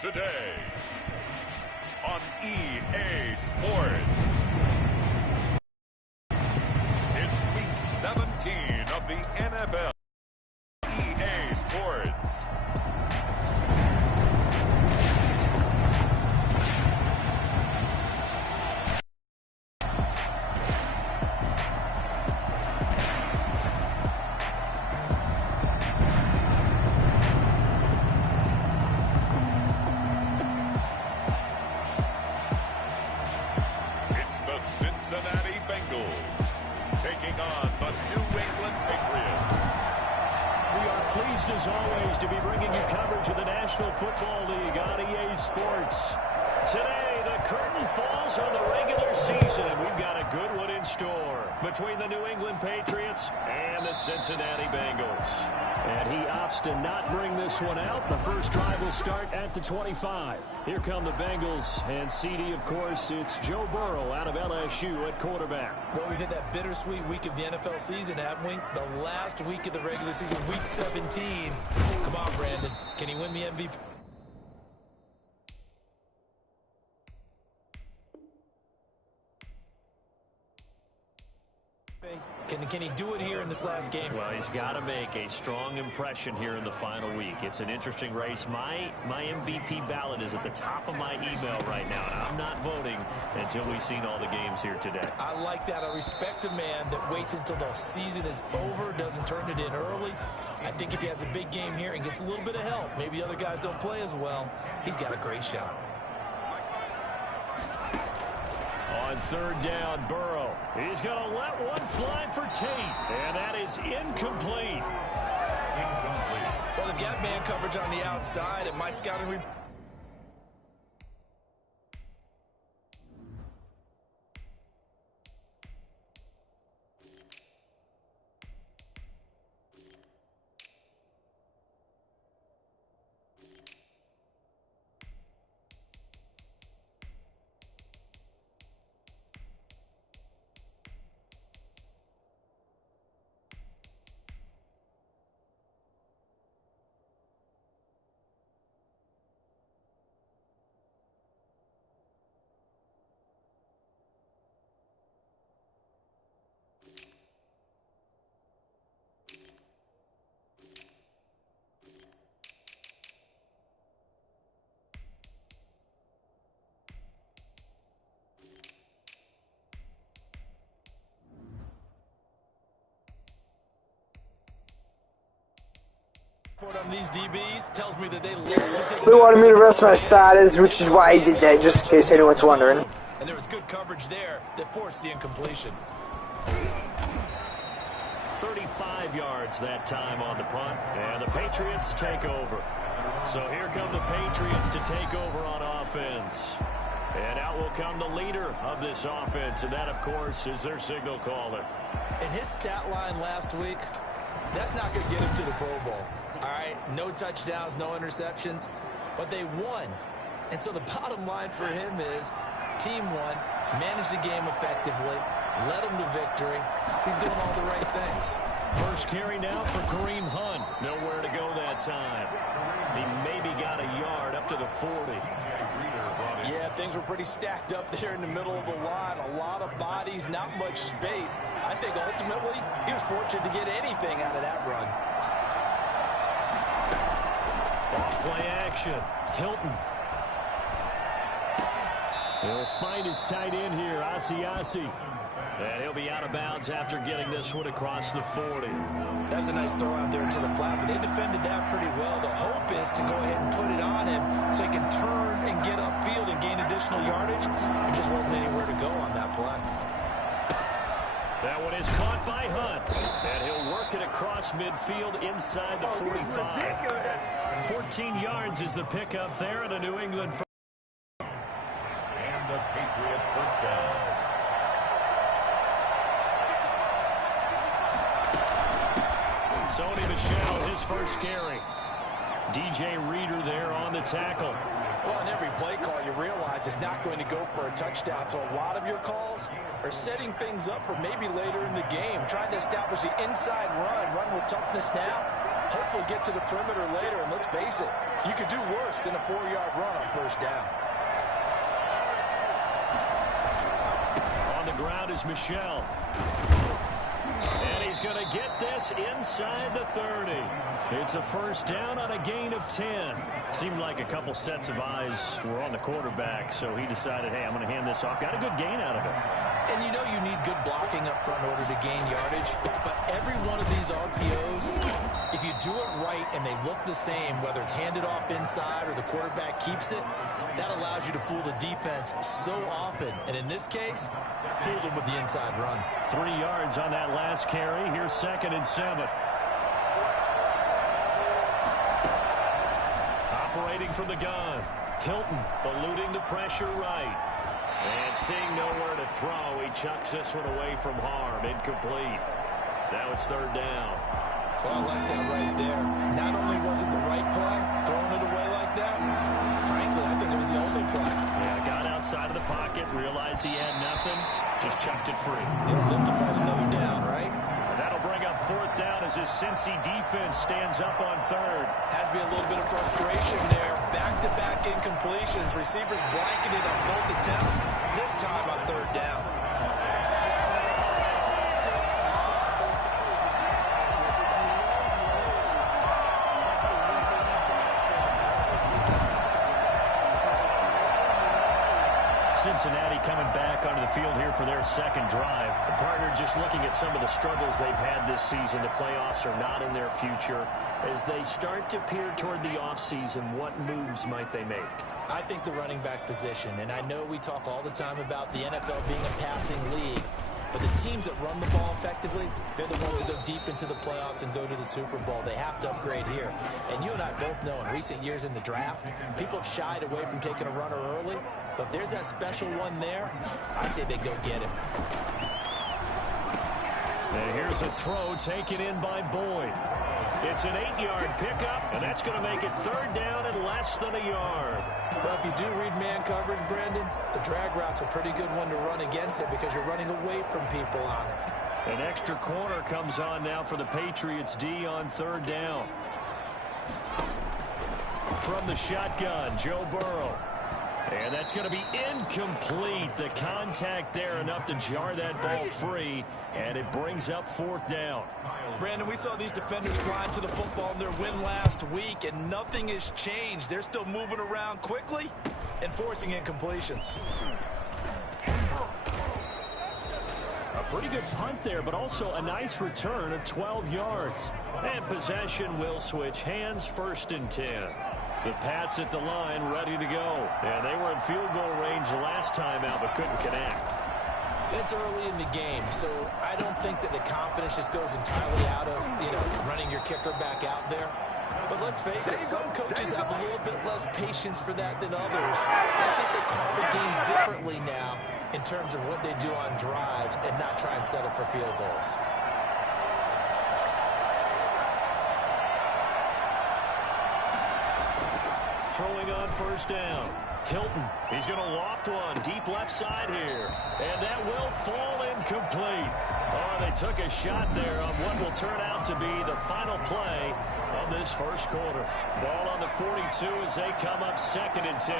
Today on EA Sports. It's week 17 of the NFL. EA Sports. Cincinnati Bengals taking on the New England Patriots. We are pleased as always to be bringing you coverage of the National Football League on EA Sports. Today, the curtain falls on the regular season, and we've got a good one in store between the New England Patriots and the Cincinnati Bengals. And he opts to not bring this one out. The first drive will start at the 25. Here come the Bengals, and CD, of course, it's Joe Burrow out of LSU at quarterback. Well, we've had that bittersweet week of the NFL season, haven't we? The last week of the regular season, week 17. Come on, Brandon. Can he win the MVP? Can he do it here in this last game? Well, he's got to make a strong impression here in the final week. It's an interesting race. My MVP ballot is at the top of my email right now, and I'm not voting until we've seen all the games here today. I like that. I respect a man that waits until the season is over, doesn't turn it in early. I think if he has a big game here and gets a little bit of help, maybe the other guys don't play as well, he's got a great shot. On third down, Burrow. He's going to let one fly for Tate, and that is incomplete. Well, they've got man coverage on the outside, and my scouting on these DBs tells me that they wanted me to rest my status, which is why I did that, just in case anyone's wondering. And there was good coverage there that forced the incompletion. 35 yards that time on the punt, and the Patriots take over. So here come the Patriots to take over on offense. And out will come the leader of this offense, and that, of course, is their signal caller. And his stat line last week, that's not going to get him to the Pro Bowl. All right, no touchdowns, no interceptions, but they won. And so the bottom line for him is team won, managed the game effectively, led them to victory. He's doing all the right things. First carry now for Kareem Hunt. Nowhere to go that time. He maybe got a yard up to the 40. Yeah, things were pretty stacked up there in the middle of the line. A lot of bodies, not much space. I think ultimately he was fortunate to get anything out of that run. Play action. Hilton. He'll find his tight end here, Asiasi. And he'll be out of bounds after getting this one across the 40. That was a nice throw out there to the flat, but they defended that pretty well. The hope is to go ahead and put it on him so he can turn and get upfield and gain additional yardage. There just wasn't anywhere to go on that play. That one is caught by Hunt, and he'll work it across midfield inside the 45. 14 yards is the pickup there in a New England. And the Patriot first down. Sony Michel, his first carry. DJ Reader there on the tackle. Well, on every play call, you realize it's not going to go for a touchdown. So a lot of your calls are setting things up for maybe later in the game, trying to establish the inside run with toughness now. Hopefully get to the perimeter later, and let's face it, You could do worse than a 4-yard run on first down. On the ground is Michel. And he's going to get this inside the 30. It's a first down on a gain of 10. Seemed like a couple sets of eyes were on the quarterback, so he decided, hey, I'm going to hand this off. Got a good gain out of it. And you know you need good blocking up front in order to gain yardage. But every one of these RPOs, if you do it right and they look the same, whether it's handed off inside or the quarterback keeps it, that allows you to fool the defense so often. And in this case, fooled them with the inside run. 3 yards on that last carry. Here's 2nd and 7. Operating from the gun. Hilton eluding the pressure right. And seeing nowhere to throw, he chucks this one away from harm. Incomplete. Now it's 3rd down. Well, I like that right there. Not only was it the right play, throwing it away like that, frankly, I think it was the only play. Yeah, got outside of the pocket, realized he had nothing, just chucked it free. He'll live to fight another down, right? That'll bring up 4th down as his Cincy defense stands up on 3rd. Has to be a little bit of frustration there. Back-to-back incompletions. Receivers blanketed on both attempts, this time on 3rd down. Cincinnati coming back onto the field here for their 2nd drive. The partner just looking at some of the struggles they've had this season. The playoffs are not in their future. As they start to peer toward the offseason, what moves might they make? I think the running back position, and I know we talk all the time about the NFL being a passing league, but the teams that run the ball effectively, they're the ones that go deep into the playoffs and go to the Super Bowl. They have to upgrade here. And you and I both know in recent years in the draft, people have shied away from taking a runner early. But if there's that special one there, I say they go get him. And here's a throw taken in by Boyd. It's an 8-yard pickup, and that's going to make it 3rd down and less than a yard. Well, if you do read man coverage, Brandon, the drag route's a pretty good one to run against it because you're running away from people on it. An extra corner comes on now for the Patriots D on 3rd down. From the shotgun, Joe Burrow. And that's going to be incomplete. The contact there enough to jar that ball free, and it brings up 4th down. Brandon, we saw these defenders flying to the football in their win last week, and nothing has changed. They're still moving around quickly and forcing incompletions. A pretty good punt there, but also a nice return of 12 yards. And possession will switch hands, 1st and 10. The Pats at the line, ready to go. And they were in field goal range the last time out, but couldn't connect. It's early in the game, so I don't think that the confidence just goes entirely out of, running your kicker back out there. But let's face it, some coaches have a little bit less patience for that than others. I think they call the game differently now in terms of what they do on drives and not try and settle for field goals. Throwing on 1st down. Hilton, he's going to loft one deep left side here. And that will fall incomplete. Oh, they took a shot there on what will turn out to be the final play of this 1st quarter. Ball on the 42 as they come up 2nd and 10.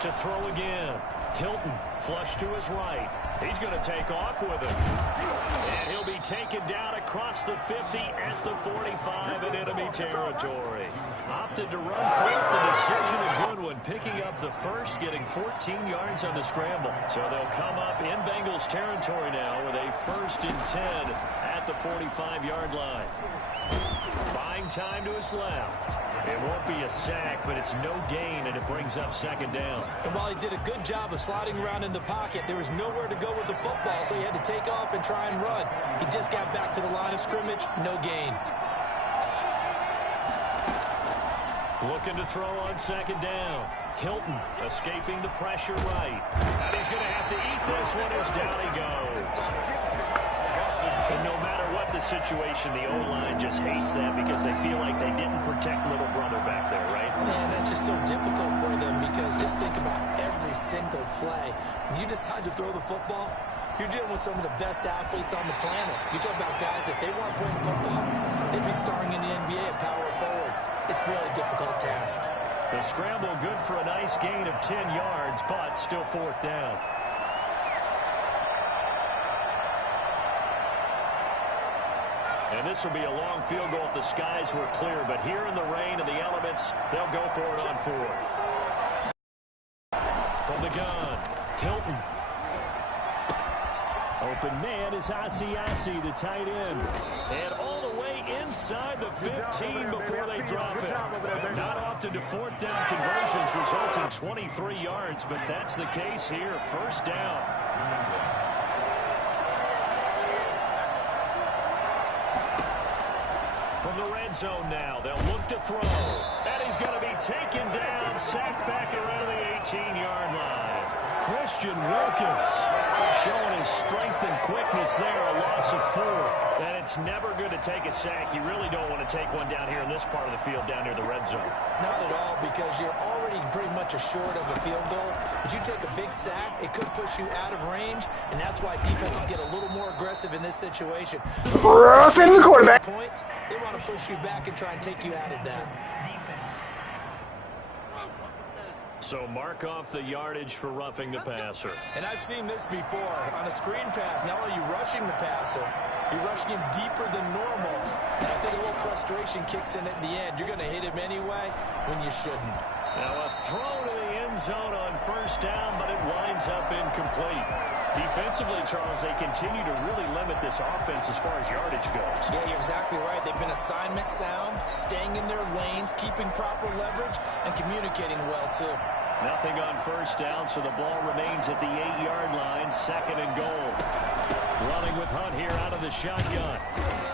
To throw again. Hilton, flush to his right. He's going to take off with it. And he'll be taken down across the 50 at the 45 in enemy territory. Opted to run forward. The decision a good one. Picking up the 1st, getting 14 yards on the scramble. So they'll come up in Bengals territory now with a 1st and 10 at the 45-yard line. Buying time to his left. It won't be a sack, but it's no gain, and it brings up 2nd down. And while he did a good job of sliding around in the pocket, there was nowhere to go with the football, so he had to take off and try and run. He just got back to the line of scrimmage, no gain. Looking to throw on 2nd down. Hilton escaping the pressure right. And he's going to have to eat this one as down he goes. And no matter what the situation, situation, the O-line just hates that because they feel like they didn't protect little brother back there, right? Man, that's just so difficult for them because just think about every single play. When you decide to throw the football, you're dealing with some of the best athletes on the planet. You talk about guys, if they weren't playing football, they'd be starring in the NBA at power forward. It's a really difficult task. The scramble good for a nice gain of 10 yards, but still fourth down. And this will be a long field goal if the skies were clear. But here in the rain and the elements, they'll go for it on fourth. From the gun, Hilton. Open man is Asiasi, the tight end. And all the way inside the 15 before they drop it. Not often do fourth down conversions result in 23 yards, but that's the case here. First down. From the red zone now, they'll look to throw. And he's going to be taken down, sacked back around the 18-yard line. Christian Wilkins showing his strength and quickness there, a loss of 4. And it's never good to take a sack. You really don't want to take one down here in this part of the field, down near the red zone. Not at all, because you're already pretty much assured of a field goal. But you take a big sack, it could push you out of range, and that's why defenses get a little more aggressive in this situation. Roughing the quarterback. Points, they want to push you back and try and take you out of that. So mark off the yardage for roughing the passer. And I've seen this before. On a screen pass, not only are you rushing the passer, you're rushing him deeper than normal. And I think a little frustration kicks in at the end. You're going to hit him anyway when you shouldn't. Now a throw to the end zone on first down, but it winds up incomplete. Defensively, Charles, they continue to really limit this offense as far as yardage goes. Yeah, you're exactly right. They've been assignment sound, staying in their lanes, keeping proper leverage, and communicating well, too. Nothing on first down, so the ball remains at the 8-yard line, second and goal. Running with Hunt here out of the shotgun.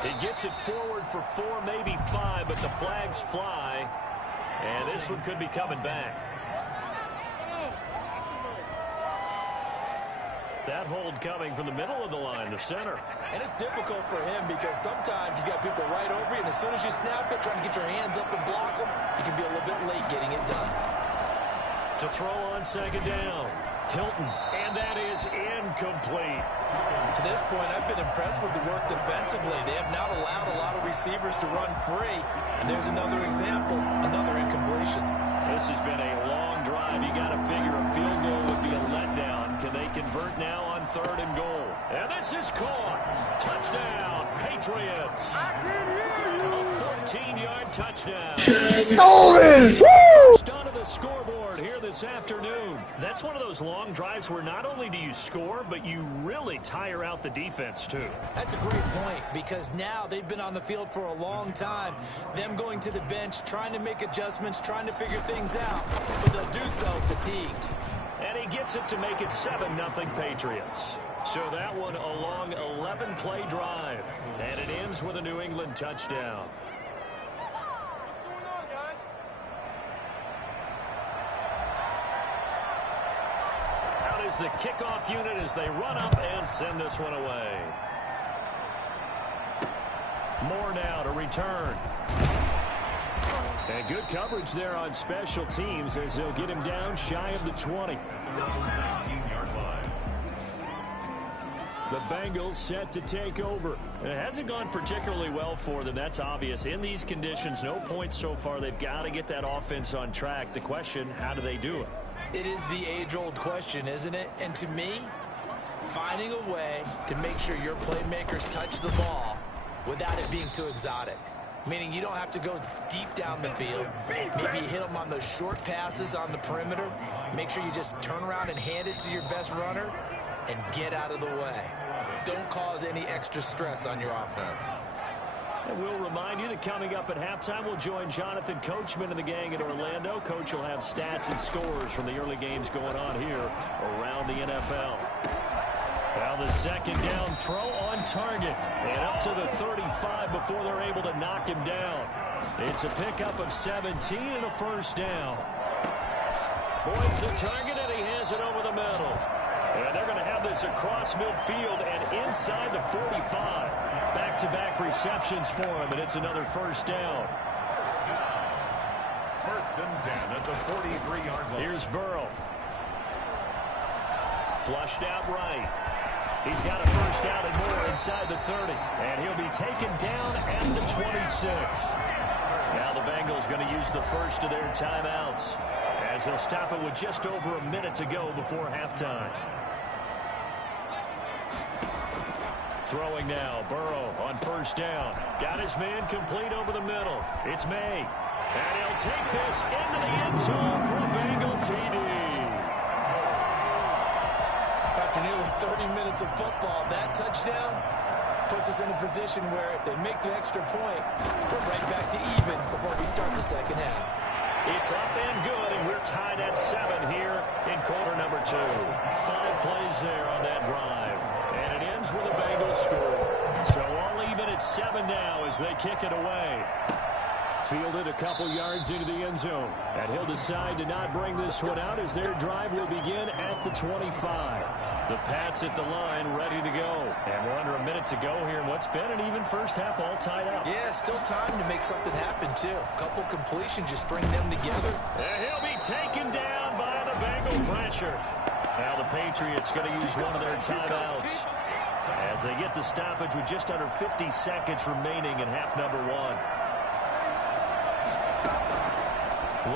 He gets it forward for 4, maybe 5, but the flags fly, and this one could be coming back. That hold coming from the middle of the line, the center. And it's difficult for him because sometimes you got people right over you, and as soon as you snap it, trying to get your hands up and block them, you can be a little bit late getting it done. To throw on second down, Hilton, and that is incomplete. To this point, I've been impressed with the work defensively. They have not allowed a lot of receivers to run free, and there's another example, another incompletion. This has been a long drive. You got to figure a field goal would be a letdown. Can they convert now on third and goal? And this is caught. Touchdown, Patriots. A 14-yard touchdown. Stolen! Woo! First onto the scoreboard here this afternoon. That's one of those long drives where not only do you score, but you really tire out the defense, too. That's a great point because now they've been on the field for a long time. Them going to the bench, trying to make adjustments, trying to figure things out, but they'll do so fatigued. And he gets it to make it 7-0 Patriots. So that one a long 11-play drive. And it ends with a New England touchdown. Out is the kickoff unit as they run up and send this one away. More now to return. And good coverage there on special teams as they'll get him down shy of the 20. The Bengals set to take over. It hasn't gone particularly well for them. That's obvious. In these conditions, no points so far. They've got to get that offense on track. The question, how do they do it? It is the age-old question, isn't it? And to me, finding a way to make sure your playmakers touch the ball without it being too exotic. Meaning you don't have to go deep down the field. Maybe you hit them on those short passes on the perimeter. Make sure you just turn around and hand it to your best runner and get out of the way. Don't cause any extra stress on your offense. And we'll remind you that coming up at halftime, we'll join Jonathan Coachman and the gang in Orlando. Coach will have stats and scores from the early games going on here around the NFL. Now the second down throw on target. And up to the 35 before they're able to knock him down. It's a pickup of 17 and a first down. Boyd's the target, and he has it over the middle. And they're going to have this across midfield and inside the 45. Back-to-back receptions for him, and it's another first down. First and 10 at the 43-yard line. Here's Burrow. Flushed out right. He's got a first down and more inside the 30. And he'll be taken down at the 26. Now the Bengals going to use the first of their timeouts as they'll stop it with just over a minute to go before halftime. Throwing now, Burrow on first down. Got his man complete over the middle. It's May. And he'll take this into the end zone for a Bengal TD. After nearly 30 minutes of football, that touchdown puts us in a position where if they make the extra point, we're right back to even before we start the second half. It's up and good, and we're tied at 7 here in quarter number 2. 5 plays there on that drive. And it ends with a Bengals score. So all even at 7 now as they kick it away. Fielded a couple yards into the end zone. And he'll decide to not bring this one out as their drive will begin at the 25. The Pats at the line ready to go. And we're under a minute to go here in what's been an even first half all tied up. Yeah, still time to make something happen, too. A couple completions, just string them together. And he'll be taken down by the Bengal pressure. Now the Patriots going to use one of their timeouts as they get the stoppage with just under 50 seconds remaining in half number 1.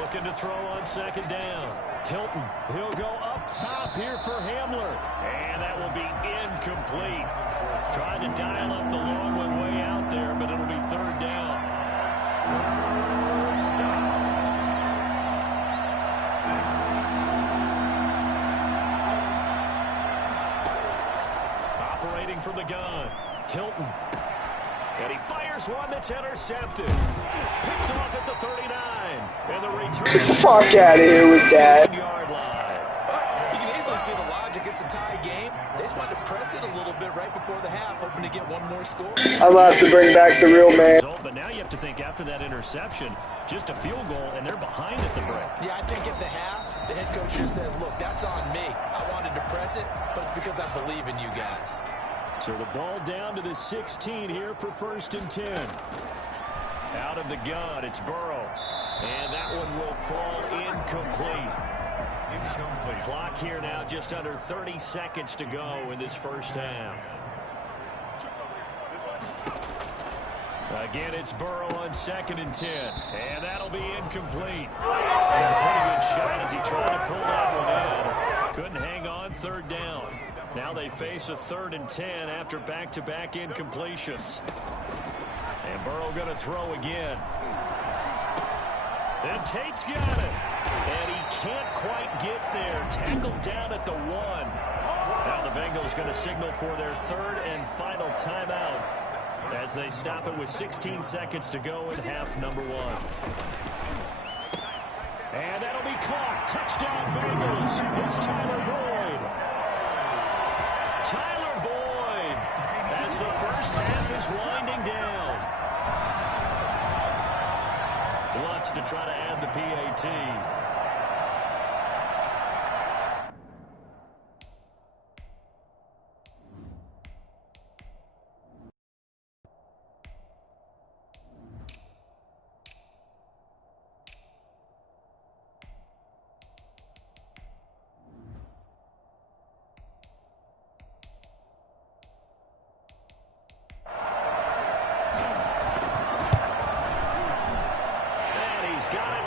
Looking to throw on second down. Hilton, he'll go up top here for Hamler. And that will be incomplete. Trying to dial up the long one way out there, but it'll be third down. Operating from the gun, Hilton. And he fires one that's intercepted. Picks off at the 39. And the return. Fuck out of here with that. Yard line. You can easily see the logic. It's a tie game. They just wanted to press it a little bit right before the half, hoping to get one more score. I'm going to have to bring back the real man. But now you have to think after that interception, just a field goal, and they're behind at the break. Yeah, I think at the half, the head coach just says, look, that's on me. I wanted to press it, but it's because I believe in you guys. So the ball down to the 16 here for first and 10. Out of the gun, it's Burrow. And that one will fall incomplete. Clock here now just under 30 seconds to go in this first half. Again, it's Burrow on second and 10. And that'll be incomplete. And a pretty good shot as he tried to pull that one in. Couldn't hang on, third down. Now they face a third and 10 after back-to-back incompletions. And Burrow going to throw again. And Tate's got it. And he can't quite get there. Tackled down at the 1. Now the Bengals going to signal for their third and final timeout as they stop it with 16 seconds to go in half number 1. And that'll be caught. Touchdown Bengals. It's Tyler Boyd. Tyler Boyd as the first half is winding down. Wants to try to add the PAT.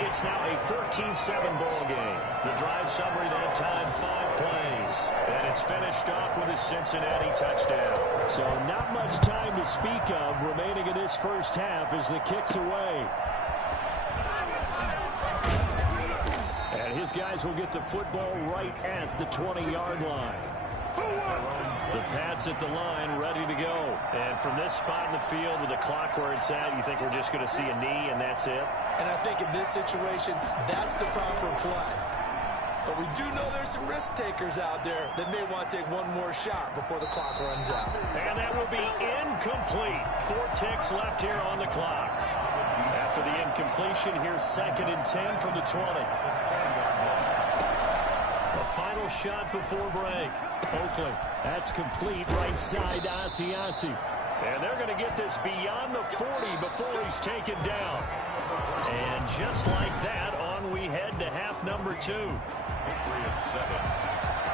It's now a 14-7 ball game. The drive summary that time, 5 plays. And it's finished off with a Cincinnati touchdown. So not much time to speak of remaining in this first half as the kick's away. And his guys will get the football right at the 20-yard line. The Pats at the line, ready to go. And from this spot in the field with the clock where it's at, you think we're just going to see a knee and that's it? And I think in this situation, that's the proper play. But we do know there's some risk takers out there that may want to take one more shot before the clock runs out. And that will be incomplete. 4 ticks left here on the clock. After the incompletion, here's second and 10 from the 20. A final shot before break. Oakley, that's complete right side to Asiasi. And they're going to get this beyond the 40 before he's taken down. And just like that, on we head to half number 2. Patriots 7.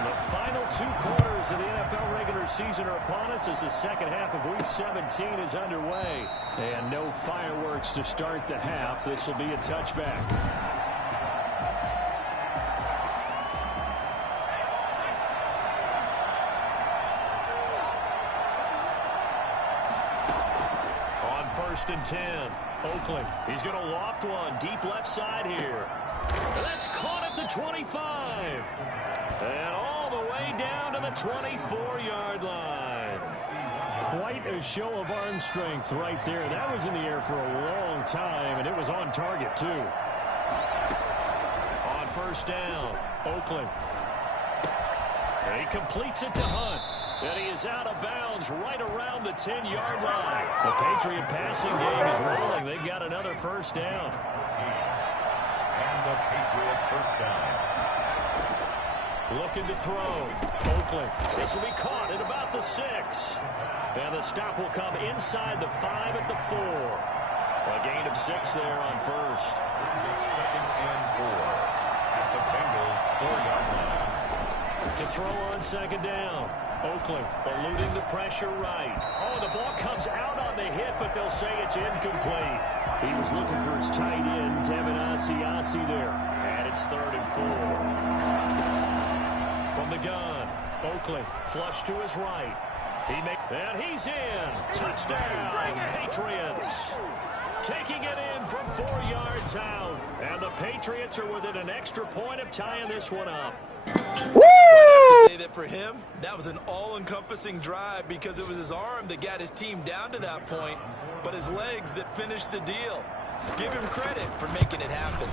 The final 2 quarters of the NFL regular season are upon us as the second half of Week 17 is underway. And no fireworks to start the half. This will be a touchback. On 1st and 10, Oakley. He's going to loft one deep left side here. And that's caught at the 25. And all the way down to the 24-yard line. Quite a show of arm strength right there. That was in the air for a long time, and it was on target, too. On 1st down, Oakley. And he completes it to Hunt. And he is out of bounds right around the 10-yard line. The Patriot passing game is rolling. They've got another 1st down. And the Patriot 1st down. Looking to throw. Oakley. This will be caught at about the 6. And the stop will come inside the 5 at the 4. A gain of 6 there on 1st. 2nd and 4 at the Bengals 4-yard line. To throw on 2nd down. Oakley eluding the pressure right. Oh, the ball comes out on the hit, but they'll say it's incomplete. He was looking for his tight end, Devin Asiasi there. And it's 3rd and 4. From the gun, Oakley flush to his right. And he's in. Touchdown, Patriots. Taking it in from 4 yards out. And the Patriots are within an extra point of tying this one up. Woo! I have to say that for him, that was an all-encompassing drive because it was his arm that got his team down to that point, but his legs that finished the deal. Give him credit for making it happen.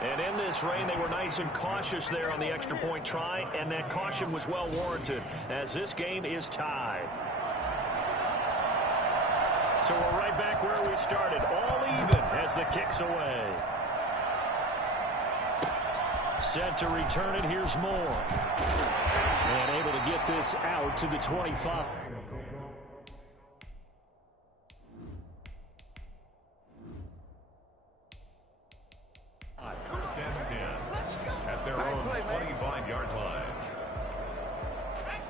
And in this rain, they were nice and cautious there on the extra point try, and that caution was well warranted as this game is tied. So we're right back where we started, all even as the kick's away. Set to return it, here's Moore. And able to get this out to the 25.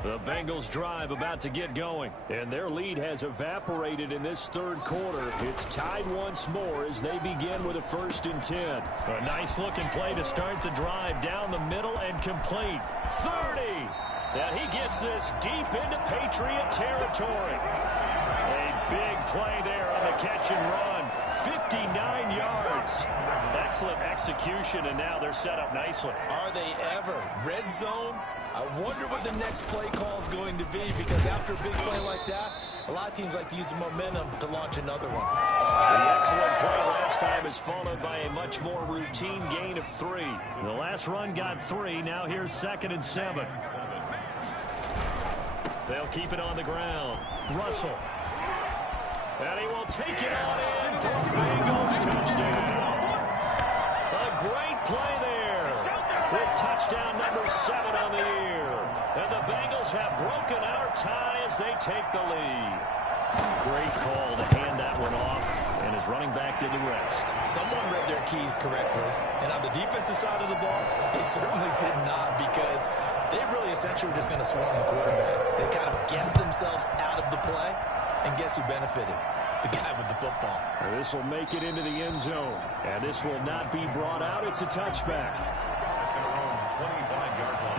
The Bengals drive about to get going, and their lead has evaporated in this 3rd quarter. It's tied once more as they begin with a 1st and 10. A nice-looking play to start the drive down the middle and complete. 30! And he gets this deep into Patriot territory. A big play there on the catch and run. 59 yards. Excellent execution, and now they're set up nicely. Are they ever? Red zone? I wonder what the next play call is going to be because after a big play like that, a lot of teams like to use the momentum to launch another one. The excellent play last time is followed by a much more routine gain of 3. The last run got 3. Now here's 2nd and 7. They'll keep it on the ground. Russell. And he will take it on in for a Bengals touchdown. A great play there. With touchdown number 7 on the year. And the Bengals have broken our tie as they take the lead. Great call to hand that one off, and his running back did the rest. Someone read their keys correctly, and on the defensive side of the ball, they certainly did not because they really essentially were just going to swarm the quarterback. They kind of guessed themselves out of the play, and guess who benefited? The guy with the football. This will make it into the end zone, and this will not be brought out. It's a touchback.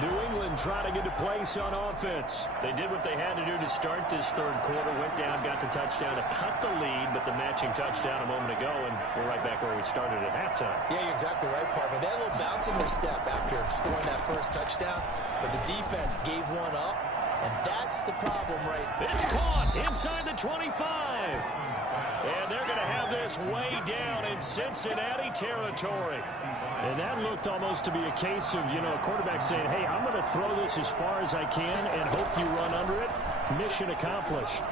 New England trying to get a place on offense. They did what they had to do to start this 3rd quarter. Went down, got the touchdown to cut the lead, but the matching touchdown a moment ago, and we're right back where we started at halftime. Yeah, you're exactly right, partner. They had a little bounce in their step after scoring that 1st touchdown, but the defense gave one up, and that's the problem, right? It's caught inside the 25. And they're going to have this way down in Cincinnati territory. And that looked almost to be a case of, a quarterback saying, hey, I'm going to throw this as far as I can and hope you run under it. Mission accomplished.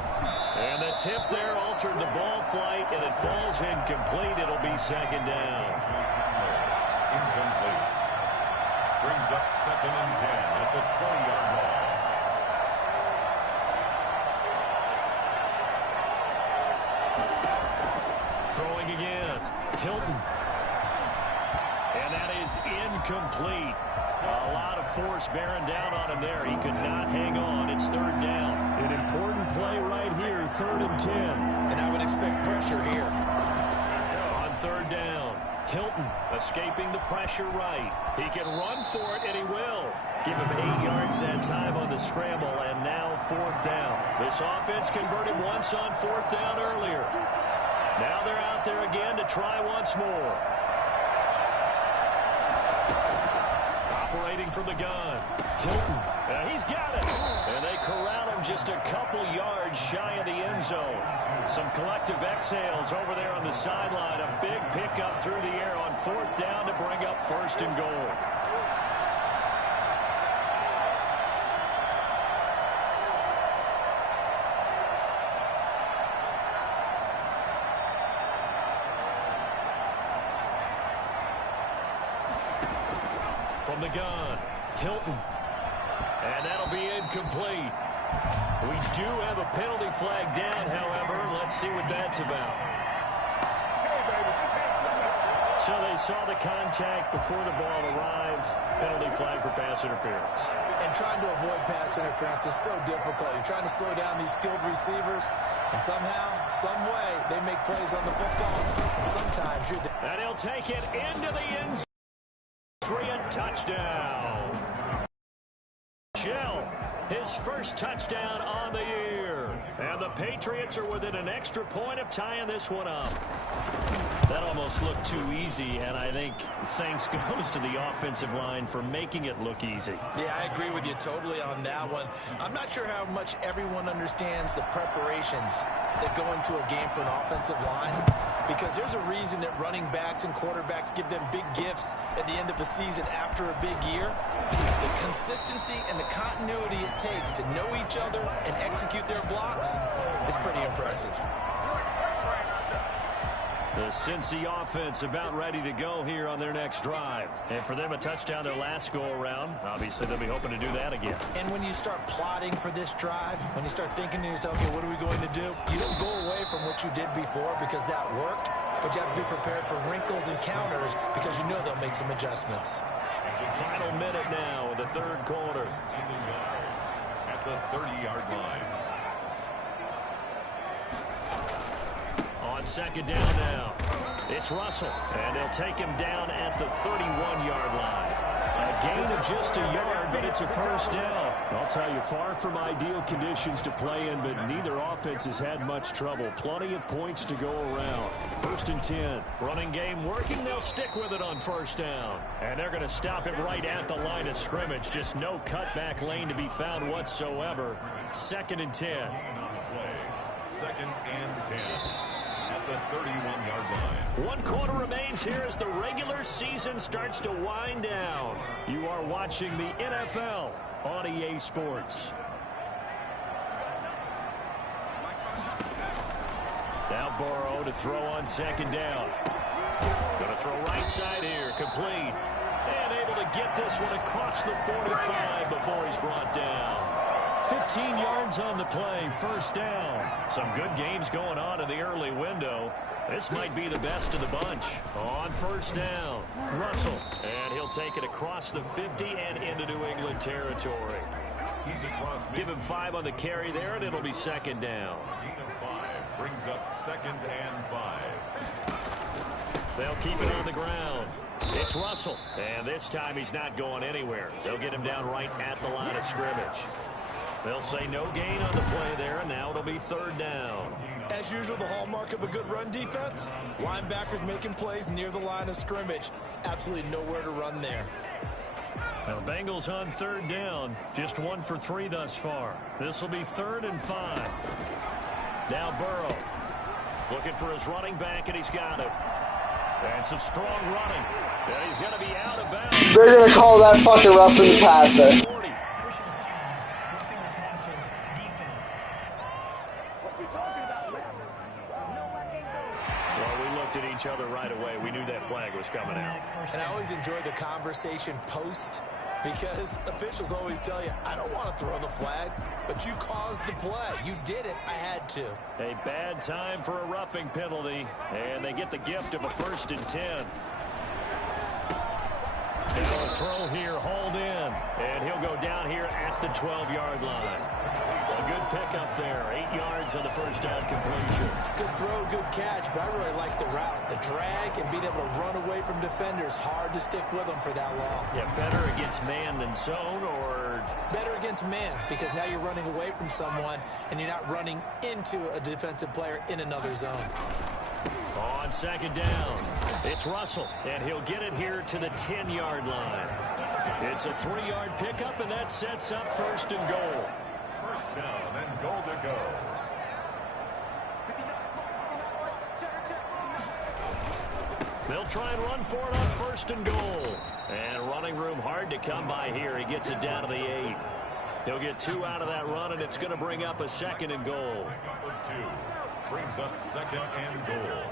And the tip there altered the ball flight, and it falls incomplete. It'll be 2nd down. Incomplete. Brings up 2nd and 10 at the 20-yard line. Throwing again. Hilton. And that is incomplete. A lot of force bearing down on him there. He could not hang on. It's 3rd down. An important play right here, 3rd and 10. And I would expect pressure here. On 3rd down, Hilton escaping the pressure right. He can run for it, and he will. Give him 8 yards that time on the scramble, and now 4th down. This offense converted once on 4th down earlier. Now they're out there again to try once more. Operating from the gun. Hilton. He's got it. And they corral him just a couple yards shy of the end zone. Some collective exhales over there on the sideline. A big pickup through the air on 4th down to bring up 1st and goal. From the gun, Hilton. And that'll be incomplete. We do have a penalty flag down, however. Let's see what that's about. So they saw the contact before the ball arrived. Penalty flag for pass interference. And trying to avoid pass interference is so difficult. You're trying to slow down these skilled receivers, and somehow, some way, they make plays on the football. And sometimes you're the... And he'll take it into the end zone. Touchdown. Shell, his first touchdown on the year. And the Patriots are within an extra point of tying this one up. That almost looked too easy, and I think thanks goes to the offensive line for making it look easy. Yeah, I agree with you totally on that one. I'm not sure how much everyone understands the preparations that go into a game for an offensive line, because there's a reason that running backs and quarterbacks give them big gifts at the end of the season after a big year. The consistency and the continuity it takes to know each other and execute their blocks is pretty impressive. The Cincy offense about ready to go here on their next drive. And for them, a touchdown their last go-around. Obviously, they'll be hoping to do that again. And when you start plotting for this drive, when you start thinking to yourself, okay, what are we going to do? You don't go away from what you did before because that worked, but you have to be prepared for wrinkles and counters because you know they'll make some adjustments. Final minute now in the 3rd quarter. At the 30-yard line. On 2nd down now, it's Russell, and they'll take him down at the 31-yard line. A gain of just a yard, but it's a 1st down. I'll tell you, far from ideal conditions to play in, but neither offense has had much trouble. Plenty of points to go around. 1st and 10. Running game working. They'll stick with it on 1st down. And they're going to stop it right at the line of scrimmage. Just no cutback lane to be found whatsoever. 2nd and 10. 2nd and 10. At the 31-yard line. 1 quarter remains here as the regular season starts to wind down. You are watching the NFL on EA Sports. Now Burrow to throw on 2nd down. Going to throw right side here, complete. And able to get this one across the 45 before he's brought down. 15 yards on the play, 1st down. Some good games going on in the early window. This might be the best of the bunch. On 1st down, Russell. And he'll take it across the 50 and into New England territory. Give him 5 on the carry there, and it'll be 2nd down. Gain of 5 brings up 2nd and 5. They'll keep it on the ground. It's Russell. And this time he's not going anywhere. They'll get him down right at the line of scrimmage. They'll say no gain on the play there, and now it'll be 3rd down. As usual, the hallmark of a good run defense, linebackers making plays near the line of scrimmage. Absolutely nowhere to run there. Now, the Bengals on 3rd down, just 1 for 3 thus far. This will be 3rd and 5. Now Burrow looking for his running back, and he's got it. And some strong running. And he's going to be out of bounds. They're going to call that fucking roughing the passer. Other right away. We knew that flag was coming out. And I always enjoy the conversation post Because officials always tell you, I don't want to throw the flag, but you caused the play. You did it. I had to. A bad time for a roughing penalty, and they get the gift of a 1st and 10. Now a throw here, hauled in, and he'll go down here at the 12-yard line. A good pickup there, 8 yards on the first down completion. Good throw, good catch, but I really like the route. The drag and being able to run away from defenders, hard to stick with them for that long. Yeah, better against man than zone, or? Better against man, because now you're running away from someone and you're not running into a defensive player in another zone. On 2nd down, it's Russell, and he'll get it here to the 10-yard line. It's a 3-yard pickup, and that sets up 1st and goal. 1st down and goal to go. They'll try and run for it on 1st and goal. And running room hard to come by here. He gets it down to the 8. He'll get 2 out of that run, and it's going to bring up a 2nd and goal. Number 2 brings up 2nd and goal.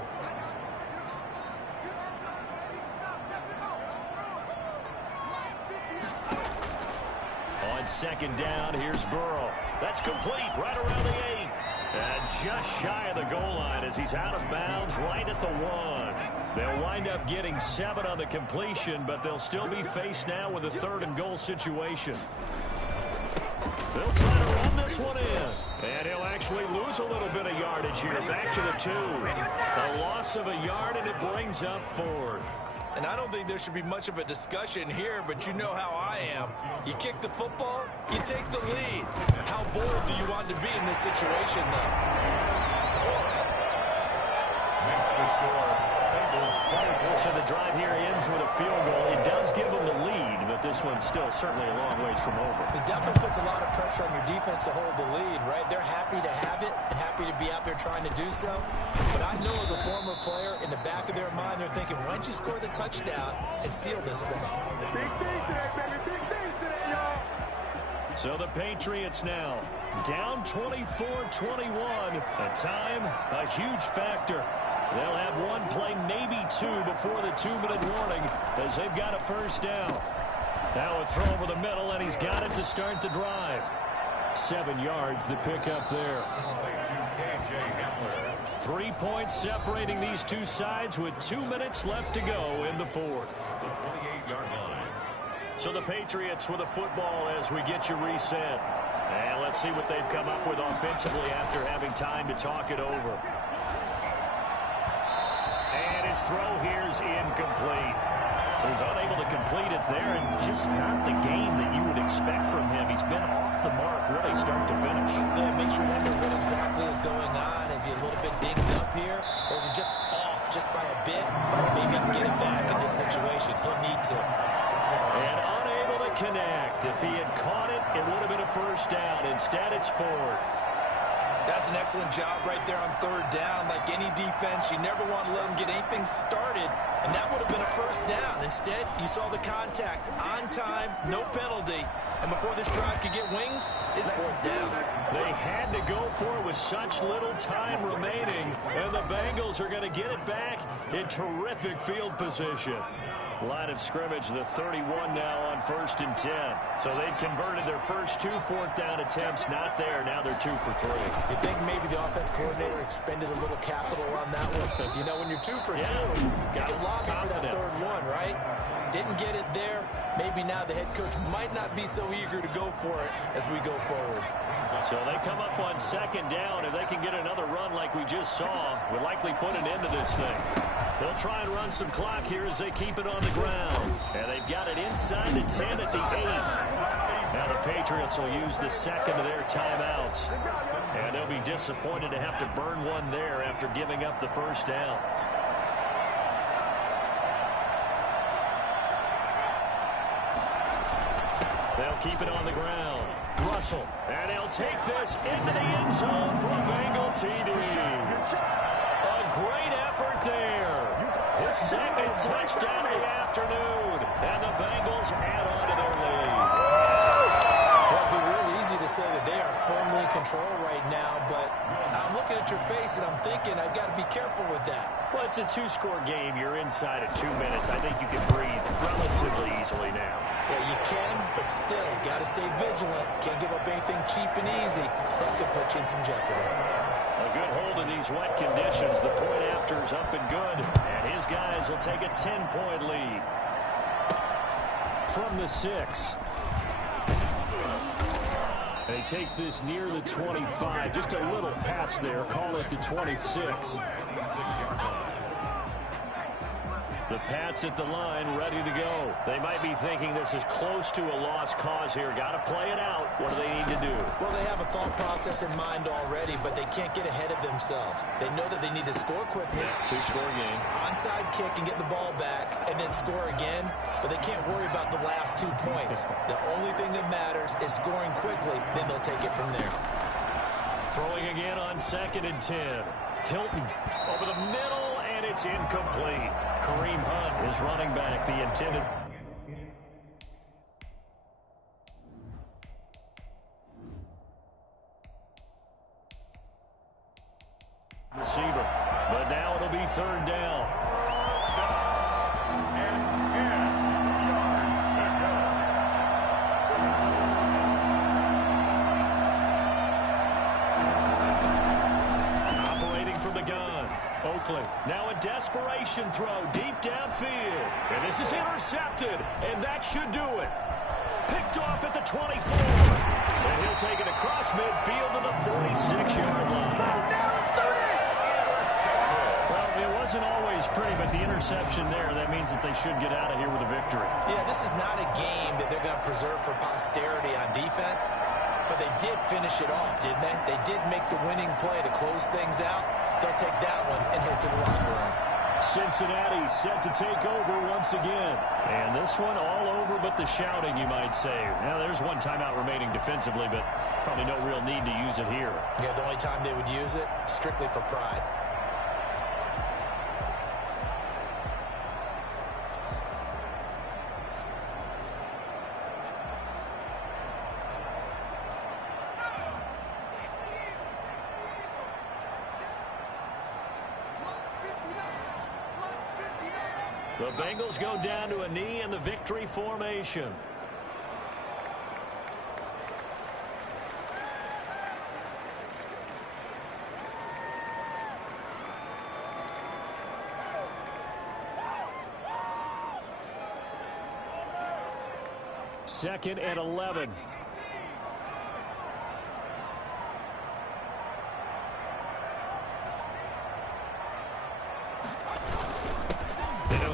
On 2nd down, here's Burrow. That's complete right around the 8. And just shy of the goal line as he's out of bounds right at the 1. They'll wind up getting 7 on the completion, but they'll still be faced now with a 3rd and goal situation. They'll try to run this one in. And he'll actually lose a little bit of yardage here. Back to the 2. A loss of a yard, and it brings up 4th. And I don't think there should be much of a discussion here, but you know how I am. You kick the football, you take the lead. How bold do you want to be in this situation, though? Makes the score. Bengals 24. So the drive here ends with a field goal. It does give them the lead, but this one's still certainly a long ways from over. It definitely puts a lot of pressure on your defense to hold the lead, right? They're happy to have it and happy to be out there trying to do so. But I know as a former player, in the back of their mind, they're thinking, why don't you score the touchdown and seal this thing? Big things today, baby. Big things today, y'all. So the Patriots now down 24-21. At time, a huge factor. They'll have 1 play, maybe 2, before the 2-minute warning as they've got a 1st down. Now a throw over the middle, and he's got it to start the drive. 7 yards, the pickup there. 3 points separating these two sides with 2 minutes left to go in the 4th. The 28-yard line. So the Patriots with a football as we get you reset. And let's see what they've come up with offensively after having time to talk it over. And his throw here is incomplete. He's unable to complete it there, and just not the game that you would expect from him. He's been off the mark really start to finish. Yeah, make sure you remember what exactly is going on. Is he a little bit dinged up here, or is he just off just by a bit? Maybe he can get it back in this situation. He'll need to. And unable to connect. If he had caught it, it would have been a 1st down. Instead, it's 4th. That's an excellent job right there on 3rd down. Like any defense, you never want to let them get anything started, and that would have been a 1st down. Instead, you saw the contact on time, no penalty, and before this drive could get wings, it's 4th down. They had to go for it with such little time remaining, and the Bengals are going to get it back in terrific field position. Line of scrimmage, the 31 now on 1st and 10. So they'd converted their first 2 4th down attempts. Not there. Now they're 2 for 3. You think maybe the offense coordinator expended a little capital on that one? But, you know, when you're 2 for 2, you can lobby for that 3rd one, right? Didn't get it there. Maybe now the head coach might not be so eager to go for it as we go forward. So they come up on 2nd down. If they can get another run like we just saw, would likely put an end to this thing. They'll try and run some clock here as they keep it on the ground. And they've got it inside the 10 at the 8. Now the Patriots will use the 2nd of their timeouts. And they'll be disappointed to have to burn one there after giving up the 1st down. They'll keep it on the ground. Russell, and he'll take this into the end zone for a Bengal TD. A great effort there. His 2nd touchdown of the afternoon, and the Bengals add on to their lead. Well, it'd be real easy to say that they are firmly in control right now, but I'm looking at your face and I'm thinking I've got to be careful with that. Well, it's a 2-score game. You're inside of 2 minutes. I think you can breathe relatively easily now. Yeah, you can, but still, you got to stay vigilant. Can't give up anything cheap and easy. That could put you in some jeopardy. A good hold in these wet conditions. The point after is up and good. And his guys will take a 10-point lead. From the 6. And he takes this near the 25. Just a little pass there. Call it the 26. The Pats at the line, ready to go. They might be thinking this is close to a lost cause here. Got to play it out. What do they need to do? Well, they have a thought process in mind already, but they can't get ahead of themselves. They know that they need to score quickly. Two-score game. Onside kick and get the ball back, and then score again. But they can't worry about the last 2 points. The only thing that matters is scoring quickly. Then they'll take it from there. Throwing again on 2nd and 10. Hilton over the middle, and it's incomplete. Kareem Hunt is running back, the intended receiver. But now it'll be 3rd down. And 10 yards to go. Operating from the gun. Oakland now a desperation throw deep downfield. And this is intercepted. And that should do it. Picked off at the 24. And he'll take it across midfield to the 46-yard line. Well, it wasn't always pretty, but the interception there, that means that they should get out of here with a victory. Yeah, this is not a game that they're going to preserve for posterity on defense, but they did finish it off, didn't they? They did make the winning play to close things out. They'll take that one and head to the locker room. Cincinnati set to take over once again. And this one all over but the shouting, you might say. Now, there's one timeout remaining defensively, but probably no real need to use it here. Yeah, the only time they would use it, strictly for pride. The Bengals go down to a knee in the victory formation. Second and 11.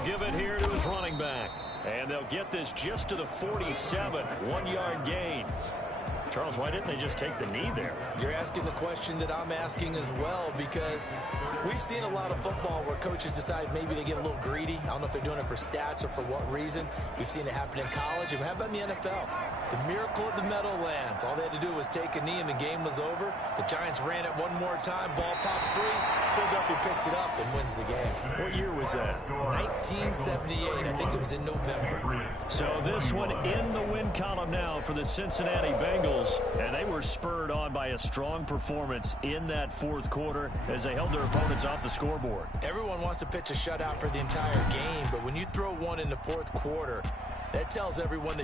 Give it here to his running back. And they'll get this just to the 47. 1-yard gain. Charles, why didn't they just take the knee there? You're asking the question that I'm asking as well, because we've seen a lot of football where coaches decide maybe they get a little greedy. I don't know if they're doing it for stats or for what reason. We've seen it happen in college. And how about in the NFL? The miracle at the Meadowlands. All they had to do was take a knee and the game was over. The Giants ran it one more time. Ball pops free. Philadelphia picks it up and wins the game. What year was that? 1978. I think it was in November. So this one in the win column now for the Cincinnati Bengals. And they were spurred on by a strong performance in that 4th quarter as they held their opponents off the scoreboard. Everyone wants to pitch a shutout for the entire game, but when you throw one in the 4th quarter, that tells everyone that